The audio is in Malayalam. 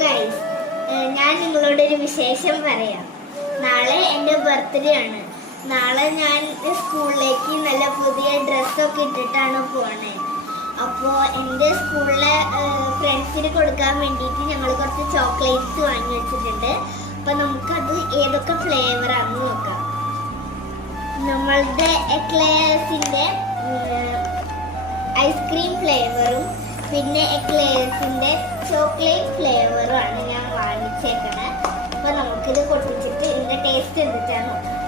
ഗൈസ്, ഞാൻ നിങ്ങളോടൊരു വിശേഷം പറയാം. നാളെ എൻ്റെ ബർത്ത്ഡേ ആണ്. നാളെ ഞാൻ സ്കൂളിലേക്ക് നല്ല പുതിയ ഡ്രസ്സൊക്കെ ഇട്ടിട്ടാണ് പോണേ. അപ്പോൾ എൻ്റെ സ്കൂളിലെ ഫ്രണ്ട്സിന് കൊടുക്കാൻ വേണ്ടിയിട്ട് ഞങ്ങൾ കുറച്ച് ചോക്ലേറ്റ്സ് വാങ്ങി വെച്ചിട്ടുണ്ട്. അപ്പോൾ നമുക്കത് ഏതൊക്കെ ഫ്ലേവറാണെന്ന് നോക്കാം. നമ്മളുടെ എക്ലെയർസിൻ്റെ ഐസ്ക്രീം ഫ്ലേവറും പിന്നെ എക്ലെയർസിൻ്റെ ചോക്ലേറ്റ് ഫ്ലേവറും ആണ് ഞാൻ വാങ്ങിച്ചേക്കണത്. അപ്പോൾ നമുക്കിത് പൊട്ടിച്ചിട്ട് ഇതിൻ്റെ ടേസ്റ്റ് എന്തിട്ടാണ് നോക്കാം.